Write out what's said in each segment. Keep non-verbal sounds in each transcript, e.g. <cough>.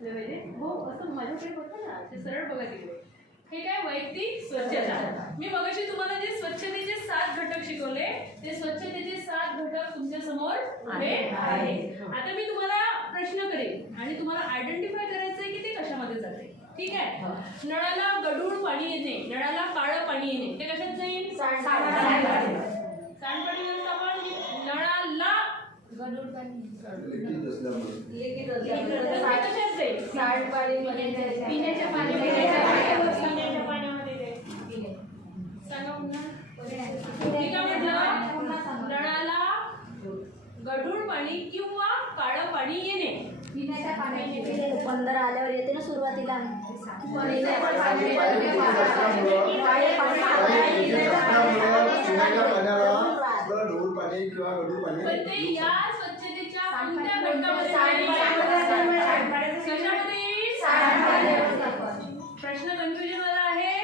पाहिजे हो असं माझ्याकडे बघा ना ते सरळ बघा तिकडे. हे काय वैयक्तिक स्वच्छता? मी मगाशी तुम्हाला जे स्वच्छतेचे सात घटक शिकवले ते स्वच्छतेचे सात घटक तुमच्यासमोर उभे आहेत. आता मी तुम्हाला प्रश्न करेन आणि तुम्हाला आयडेंटिफाय करायचं आहे की ते कशामध्ये जाते? ठीक आहे? नळाला गढूळ पाणी येणे नळाला काळं पाणी येणे ते कशात जाईल? पिण्याच्या पाण्यामध्ये. सांगा नळाला गढूळ पाणी किंवा काळं पाणी येणे पिण्याच्या पाण्यामध्ये पंधरा आल्यावर येते ना सुरुवातीला पिण्याच्या पाण्याला आपलं ढोल पाणी किंवा गढूळ पण पाणी ते या स्वच्छतेच्या कोणत्या घटकामध्ये कशामध्ये येईल? प्रश्न कन्फ्युजन वाला आहे?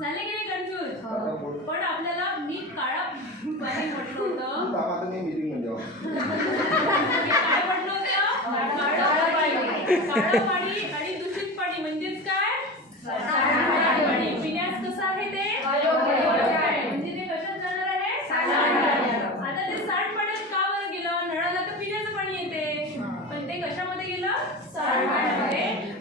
झाले की नाही कन्फ्युज पण आपल्याला मी काळा पाणी म्हटलं होतं. <laughs> आता मी मीटिंगमध्ये आहोत. मी काय म्हटलं होतं. काळं पाणी. काळं पाणी. particular